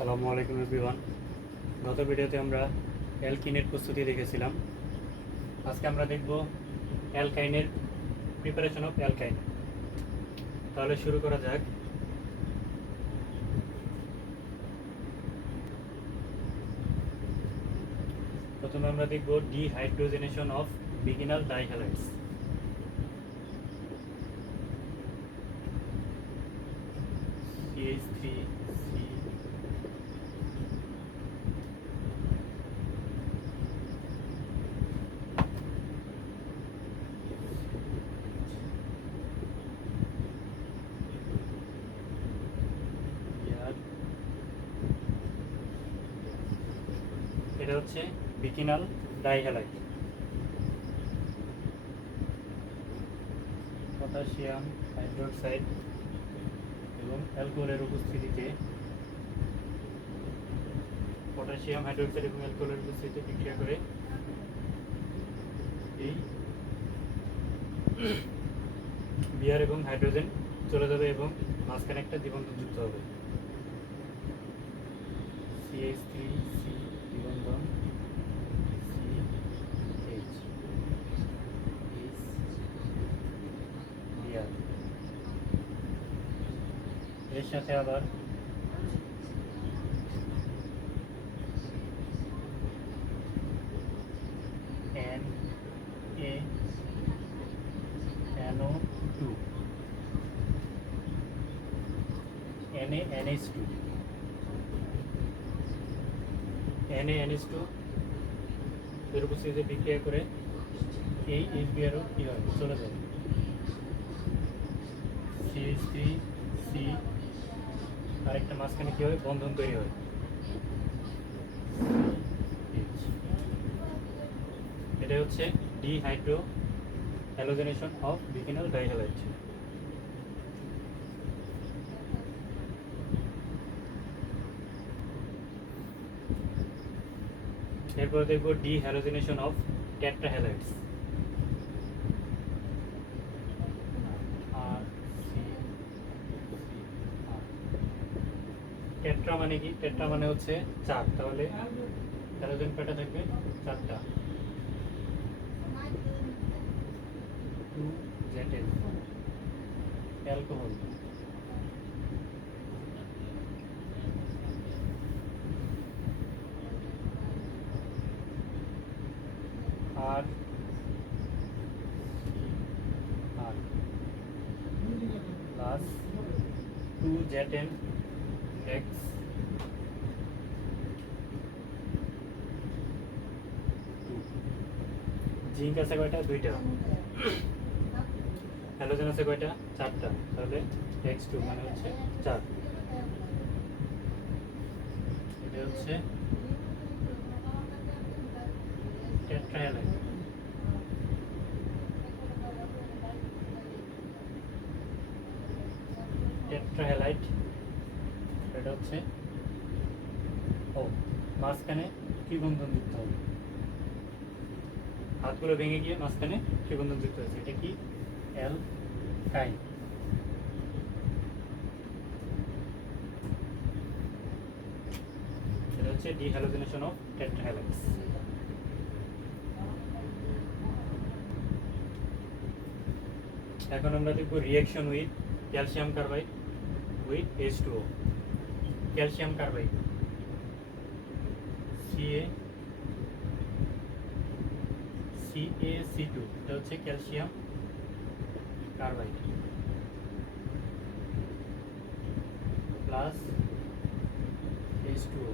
আসসালামু আলাইকুম এভরিওয়ান। গত ভিডিওতে আমরা অ্যালকিনের প্রস্তুতি দেখেছিলাম। আজকে আমরা দেখব অ্যালকাইনের প্রিপারেশন অফ অ্যালকাইন। তাহলে শুরু করা যাক। প্রথমে আমরা দেখব ডিহাইড্রোজেনেশন অফ বিগিনাল ডাইহ্যালাইডস। CH3C এটা হচ্ছে বিকিনাল ডাইহ্যালাইড। পটাশিয়াম হাইড্রোক্সাইড এবং অ্যালকোহলের উপস্থিতিতে পটাশিয়াম হাইড্রোক্সাইড এবং অ্যালকোহলের উপস্থিতিতে বিক্রিয়া করে এই বিয়ার এবং হাইড্রোজেন চলে যাবে এবং মাঝখানে একটা দ্বিবন্ধন যুক্ত হবে। CH3C দ্বিবন্ধন CH বিয়ার। এর সাথে আবার NaNO2 NaNH2 NaNH2 এর উপস্থিতিতে বিক্রিয়া করে এই HBrও কি হয়, চলে যাবে। CH3C আরেকটা মাঝখানে কি হয়, বন্ধন তৈরি হয়। এটা হচ্ছে ডিহাইড্রো হ্যালোজেনেশন অফ বিকিনাল ডাইহ্যালাইড। এরপর দেখব ডিহ্যালোজেনেশন অফ টেট্রাহ্যালাইডস। টেট্রা মানে কি? টেট্রা মানে হচ্ছে 4, তাহলে হ্যালোজেন কয়টা থাকবে? 4টা। 2ZN অ্যালকোহল, আর প্লাস 2ZN X জিঙ্ক আছে কয়টা? 2টা। হ্যালোজেন আছে কয়টা? 4টা, তাহলে X2 মানে হচ্ছে 4। এটা হচ্ছে টেট্রাহ্যালাইড। টেট্রাহ্যালাইড এটা হচ্ছে মাঝখানে ত্রিবন্ধন যুক্ত হবে। হাতগুলো ভেঙে গিয়ে মাঝখানে ত্রিবন্ধন যুক্ত হয়েছে। এটা কি? অ্যালকাইন। এটা হচ্ছে ডিহ্যালোজেনেশন অফ টেট্রাহ্যালাইডস। এখন আমরা দেখব reaction with calcium carbide with H2O। Calcium carbide CaC2 এটা হচ্ছে ক্যালসিয়াম কার্বাইড প্লাস H2O,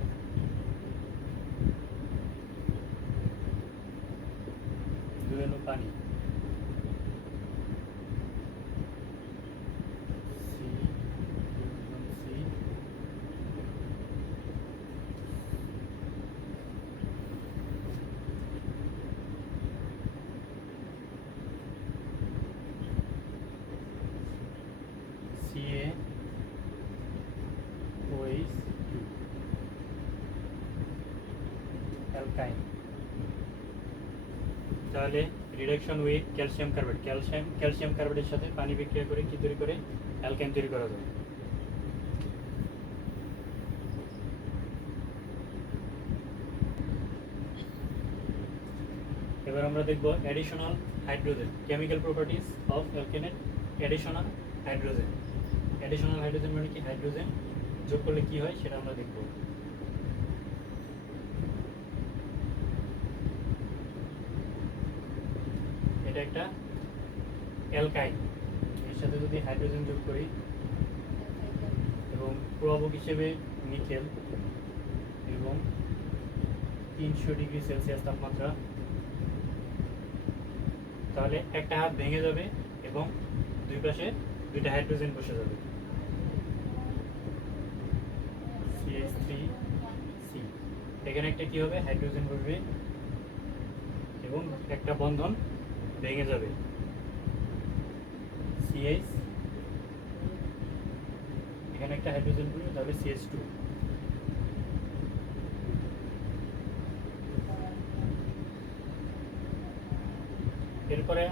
দুয়েনো পানি। CaOH2 alkyne. তাহলে reduction with calcium carbide, calcium কার্বাইডের সাথে পানি বিক্রিয়া করে কি তৈরি করে? অ্যালকাইন তৈরি করা যায়। এবার আমরা দেখব additional hydrogen, chemical properties of অ্যালকেনের অ্যাডিশনাল হাইড্রোজেন। অ্যাডিশনাল হাইড্রোজেন মানে কি, হাইড্রোজেন যোগ করলে কি হয় সেটা আমরা দেখব। এটা একটা অ্যালকাইন, এর সাথে যদি হাইড্রোজেন যোগ করি এবং প্রভাবক হিসেবে নিকেল এবং 300 ডিগ্রি সেলসিয়াস তাপমাত্রা, তাহলে একটা হাত ভেঙে যাবে এবং দুই পাশে দুইটা হাইড্রোজেন বসে যাবে, CH3C। এখানে একটা কি হবে, হাইড্রোজেন বসবে এবং একটা বন্ধন ভেঙে যাবে, CH, এখানে একটা হাইড্রোজেন বসবে, তাহলে CH2। এরপরে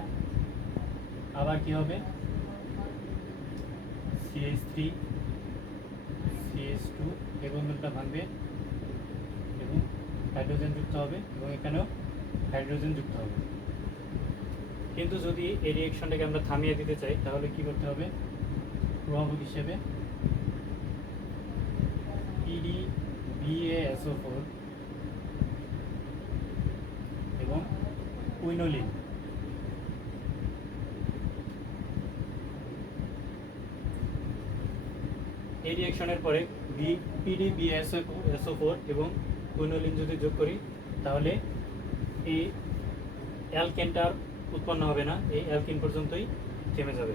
আবার কি হবে, CH3 CH2 এই বন্ধনটা ভাঙবে এবং হাইড্রোজেন যুক্ত হবে এবং এখানেও হাইড্রোজেন যুক্ত হবে। কিন্তু যদি এই রিঅ্যাকশনটাকে আমরা থামিয়ে দিতে চাই তাহলে কি করতে হবে, প্রভাবক হিসেবে PDBaSO4 এবং কুইনোলিন, এই রিঅ্যাকশনের পরে PDBaSO4 এবং কুইনোলিন যদি যোগ করি তাহলে এই অ্যালকেনটা উৎপন্ন হবে না, এই অ্যালকেন পর্যন্তই থেমে যাবে।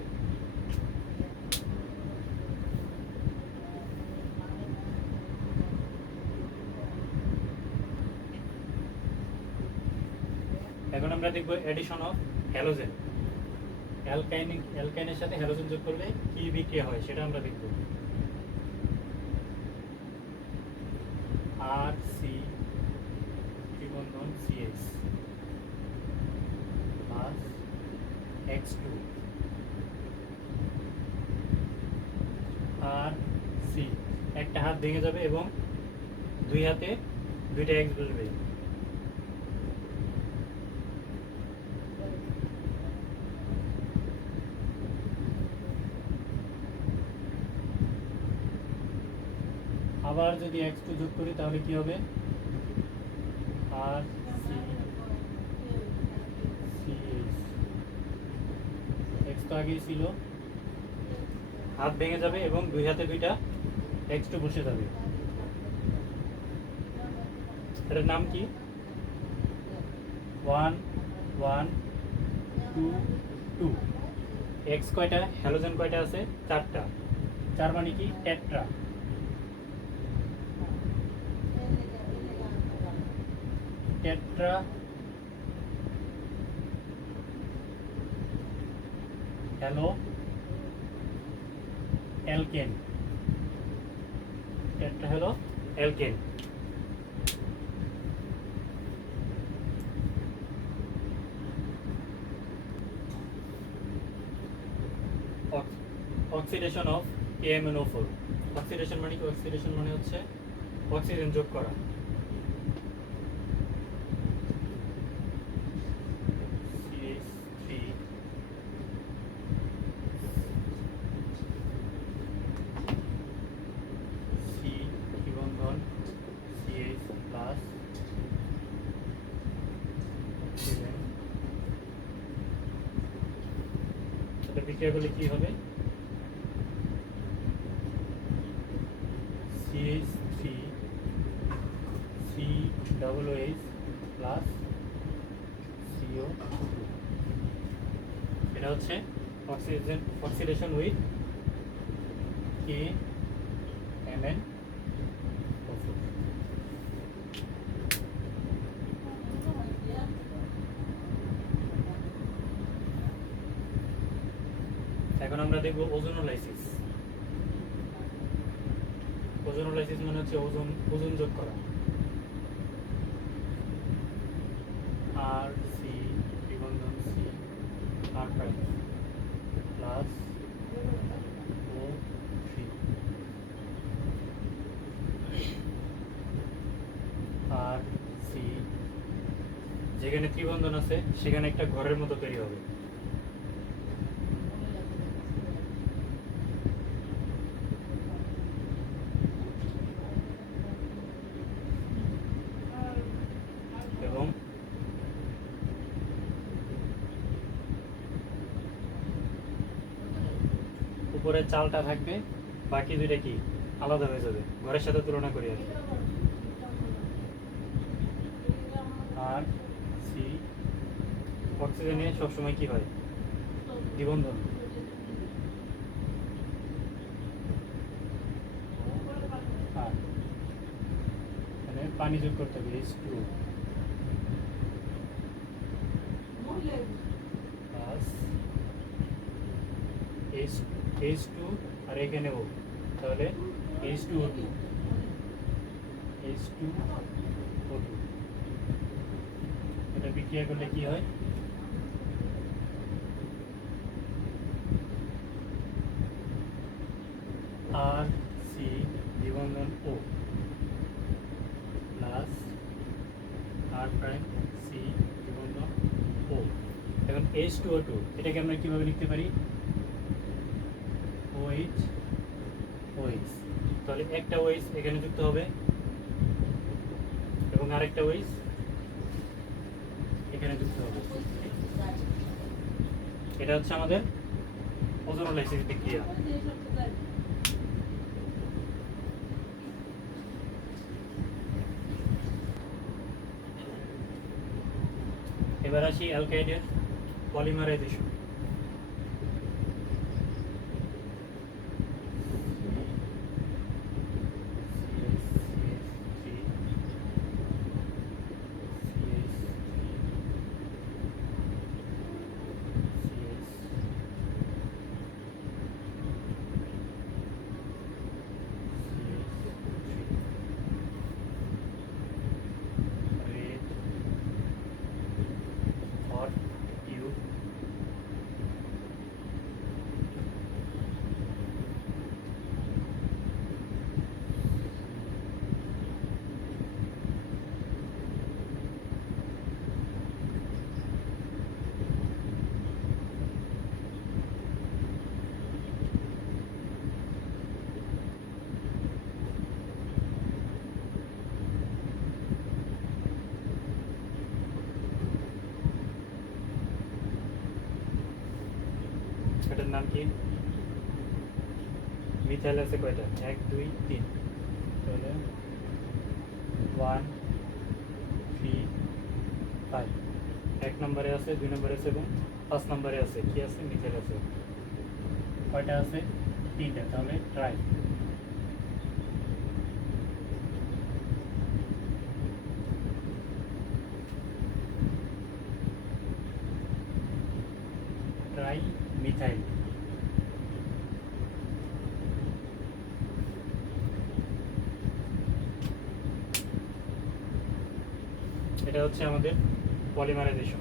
এখন আমরা দেখব অ্যাডিশন অফ হ্যালোজেন। অ্যালকাইনের সাথে হ্যালোজেন যোগ করলে কি বিক্রিয়া হয় সেটা আমরা দেখব। RC ত্রিবন্ধন CH plus X2 RC, একটা হাত ভেঙে যাবে এবং দুই হাতে দুইটা X বসবে, আবার যদি X2 যোগ করি তাহলে কি হবে, RC CH, X তো আগেই ছিল, হাত ভেঙে যাবে এবং দুই হাতে দুইটা X2 বসে যাবে। এটার নাম কি, 1 1 2 2। X কয়টা, হ্যালোজেন কয়টা আছে, 4টা, 4 মানে কি, tetra. Tetra hello alkane, tetra hello alkane. Oxidation of KMnO4। Oxidation মানে কি, অক্সিডেশন মানে হচ্ছে অক্সিজেন যোগ করা। CH3 C ত্রিবন্ধন CH plus oxygen, এটা বিক্রিয়া করলে কি হবে, CH3 COOH প্লাস CO2। এটা হচ্ছে অক্সিডেশন উইথ KMnO4। এখন আমরা দেখব ওজোনোলাইসিস। ওজোনোলাইসিস মানে হচ্ছে ওজন যোগ করা। RC ত্রিবন্ধন C R prime plus O3 RC, যে যেখানে ত্রিবন্ধন আছে সেখানে একটা ঘরের মতো তৈরি হবে। এবং উপরে চালটা থাকবে, বাকি দুইটা কি আলাদা হয়ে যাবে, ঘরের সাথে তুলনা করি আর কি। আর সি অক্সিজেনে সবসময় কি হয়, দ্বিবন্ধন। আর এখানে পানি যোগ করতে হবে H2 প্লাস H2 আর এখানে ও, তাহলে H2O2 H2O2 এটা বিক্রিয়া করলে কি হয়, আর সি দ্বিবন্ধন ও প্লাস আর প্রাইম সি দ্বিবন্ধন ও। এখন H2O2 এটাকে আমরা কিভাবে লিখতে পারি, OH OH, তাহলে একটা OH এখানে যুক্ত হবে এবং আরেকটা OH এখানে যুক্ত হবে। এটা হচ্ছে আমাদের ওজোনোলাইসিস বিক্রিয়া। এবার আসি অ্যালকাইডের পলিমারাইজেশন। এটার নাম কি, মিথাইল আছে কয়টা, 1 2 3, তাহলে 1 3 5, 1 নম্বরে আছে, 2 নম্বরে আছে এবং 5 নম্বরে আছে কি আছে, মিথাইল আছে। কয়টা আছে, 3টা, তাহলে ট্রাই। Try methyl. এটা হচ্ছে আমাদের পলিমারাইজেশন।